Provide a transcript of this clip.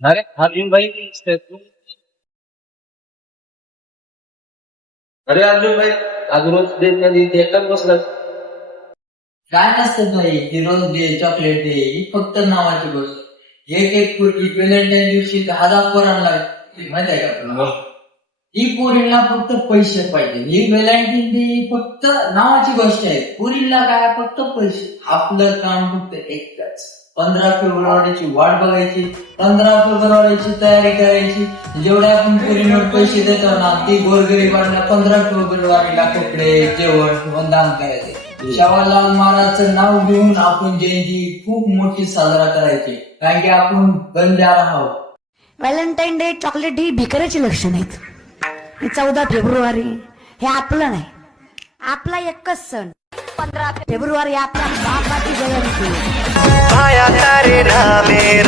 अरे अर्जुन भाई दिसतोय तू. अरे अर्जुन भाई आज रोज डे मध्ये इथे एकटाच बसला. काय नसतं भाई ती रोज दे चॉकलेट दे ही फक्त नावाची गोष्ट. एक एक पोरगी व्हॅलेंटाईन दिवशी 10,000 पोरांना लागते माहिती आहे का तुला? ही पोरीला फक्त पैसे पाहिजे. ही व्हॅलेंटाईन डे ही फक्त नावाची गोष्ट आहे. पोरीला काय फक्त पैसे. आपलं काम फक्त एकच 15 फेब्रुवारीची वाट बघायची, 15 फेब्रुवारीची तयारी करायची. जेवढ्या आपण पोरींवर पैसे देतो ना ती गोरगरिबांना 15 फेब्रुवारीला कपडे जेवण दान करायचे. जवाहरलाल महाराजचं नाव घेऊन आपण जयंती खूप मोठी साजरा करायची कारण की आपण बंजारा आहोत. व्हॅलेंटाईन डे चॉकलेट ही भिकाऱ्याची लक्षण आहेत. 14 फेब्रुवारी हे आपलं नाही, आपला एकच सण. 15 फेब्रुवारी आपल्या बापाची जयंती. भाया तारे नामे